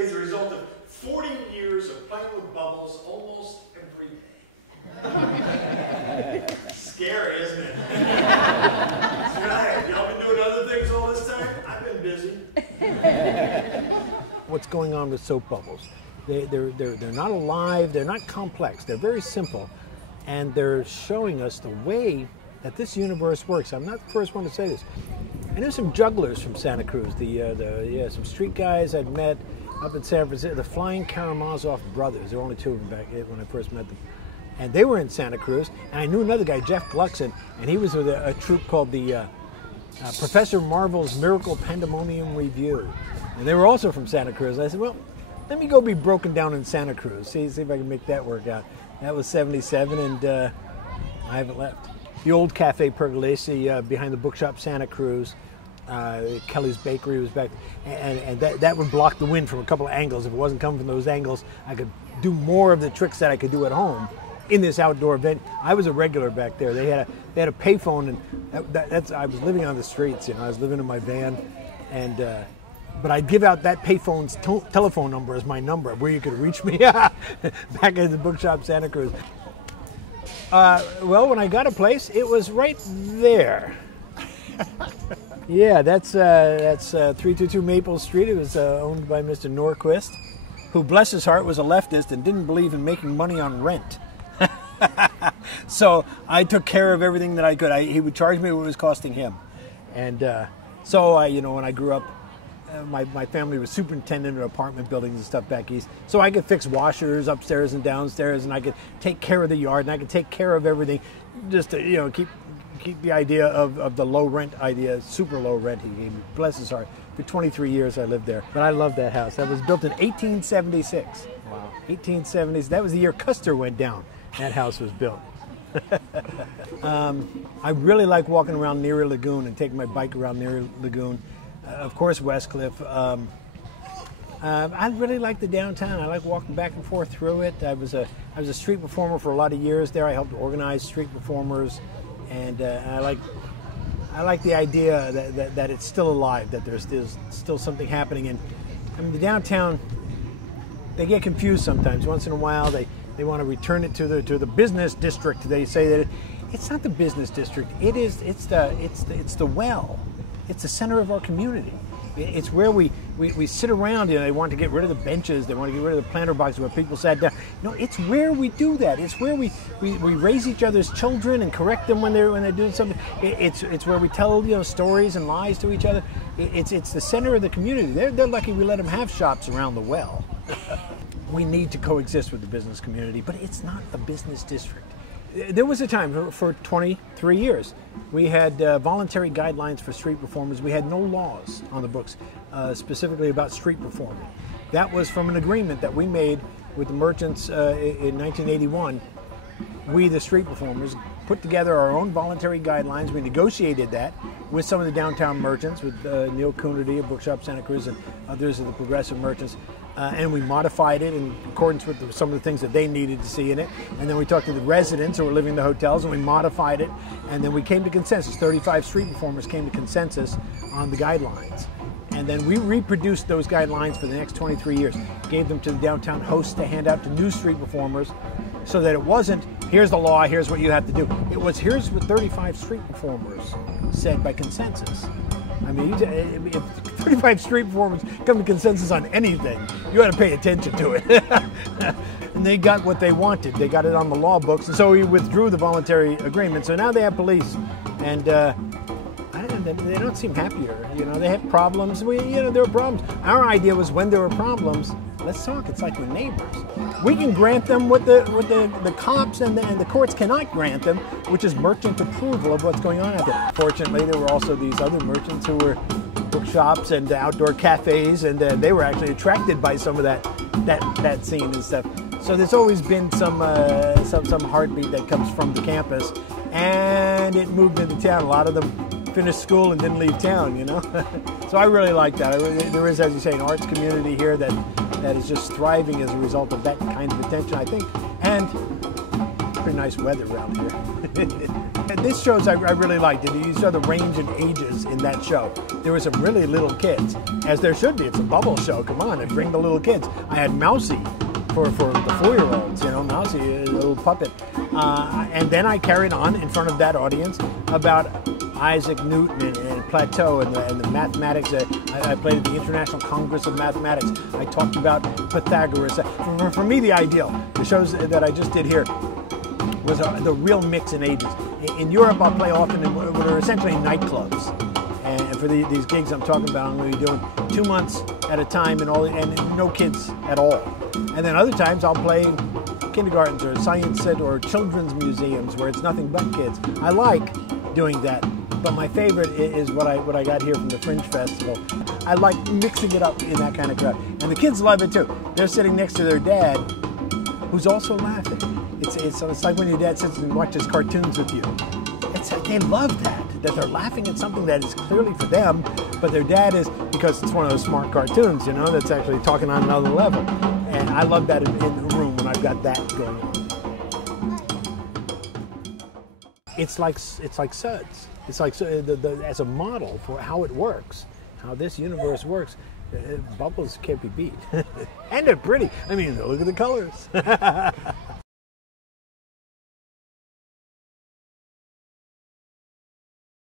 day is a result of 40 years of playing with bubbles almost every day. Scary, isn't it? Right. Y'all been doing other things all this time? I've been busy. What's going on with soap bubbles? They're not alive, they're not complex, they're very simple, and they're showing us the way that this universe works. I'm not the first one to say this. I knew some jugglers from Santa Cruz, some street guys I'd met up in San Francisco, the Flying Karamazov brothers. There were only two of them back when I first met them. And they were in Santa Cruz, and I knew another guy, Jeff Gluckson, and he was with a troupe called the Professor Marvel's Miracle Pandemonium Review. And they were also from Santa Cruz. I said, well, let me go be broken down in Santa Cruz, see if I can make that work out. That was 77, and I haven't left. The old Cafe Pergolesi behind the bookshop Santa Cruz. Kelly's Bakery was back, and that would block the wind from a couple of angles. If it wasn't coming from those angles, I could do more of the tricks that I could do at home in this outdoor event. I was a regular back there. They had a payphone, and I was living on the streets. You know, I was living in my van, and but I'd give out that payphone's telephone number as my number, where you could reach me back at the bookshop Santa Cruz. Well, when I got a place, it was right there. Yeah, that's 322 Maple Street. It was owned by Mr. Norquist, who, bless his heart, was a leftist and didn't believe in making money on rent. So I took care of everything that I could. He would charge me what it was costing him. And so when I grew up, my family was superintendent of apartment buildings and stuff back east. So I could fix washers upstairs and downstairs, and I could take care of the yard, and I could take care of everything, just to keep the idea of the low rent idea, super low rent he gave me. Bless his heart. For 23 years I lived there. But I love that house. That was built in 1876. Wow. 1870s. That was the year Custer went down. That house was built. I really like walking around Neary Lagoon and taking my bike around Neary Lagoon. Of course, Westcliff. I really like the downtown. I like walking back and forth through it. I was a street performer for a lot of years there. I helped organize street performers, and I like the idea that it's still alive, that there's still something happening. And I mean, the downtown, they get confused sometimes. Once in a while, they want to return it to the business district. They say that it's not the business district. It's the well. It's the center of our community. It's where we sit around. They want to get rid of the benches. They want to get rid of the planter boxes where people sat down. It's where we do that. It's where we raise each other's children and correct them when they're doing something. It's where we tell stories and lies to each other. It's the center of the community. They're lucky we let them have shops around the well. We need to coexist with the business community, but it's not the business district. There was a time for 23 years we had voluntary guidelines for street performers. We had no laws on the books specifically about street performing. That was from an agreement that we made with the merchants in 1981. We, the street performers, put together our own voluntary guidelines. We negotiated that with some of the downtown merchants, with Neil Coonerty of Bookshop Santa Cruz and others of the progressive merchants. And we modified it in accordance with some of the things that they needed to see in it. And then we talked to the residents who were living in the hotels, and we modified it. And then we came to consensus. 35 street performers came to consensus on the guidelines. And then we reproduced those guidelines for the next 23 years. Gave them to the downtown hosts to hand out to new street performers, so that it wasn't, here's the law, here's what you have to do. It was, here's what 35 street performers said by consensus. I mean, if 35 street performers come to consensus on anything, you got to pay attention to it. And they got what they wanted. They got it on the law books, and so we withdrew the voluntary agreement. So now they have police, and they don't seem happier. They have problems. There were problems. Our idea was, when there were problems, let's talk. It's like we're neighbors. We can grant them what the cops and the courts cannot grant them, which is merchant approval of what's going on out there. Fortunately, there were also these other merchants who were bookshops and outdoor cafes, and they were actually attracted by some of that scene and stuff. So there's always been some heartbeat that comes from the campus, and it moved into town. A lot of them finished school and didn't leave town, So I really like that. There is, as you say, an arts community here that is just thriving as a result of that kind of attention, I think. And pretty nice weather around here. And this shows I really liked it. You saw the range in ages in that show. There were some really little kids, as there should be. It's a bubble show. Come on, and bring the little kids. I had Mousy for the 4-year-olds, you know, Mousy, a little puppet. And then I carried on in front of that audience about Isaac Newton and Plateau and the mathematics. I played at the International Congress of Mathematics. I talked about Pythagoras. For me, the ideal, the shows that I just did here, was the real mix in ages. In Europe, I'll play often in what are essentially nightclubs. And for these gigs I'm talking about, I'm going to be doing 2 months at a time and no kids at all. And then other times I'll play kindergartens or science or children's museums where it's nothing but kids. I like doing that, but my favorite is what I got here from the Fringe Festival. I like mixing it up in that kind of crowd. And the kids love it too. They're sitting next to their dad, who's also laughing. It's like when your dad sits and watches cartoons with you. They love that they're laughing at something that is clearly for them, but their dad is, because it's one of those smart cartoons, you know, that's actually talking on another level. And I love that in the room when I've got that going on. It's like suds. It's like as a model for how it works, how this universe works. Bubbles can't be beat. And they're pretty. I mean, look at the colors.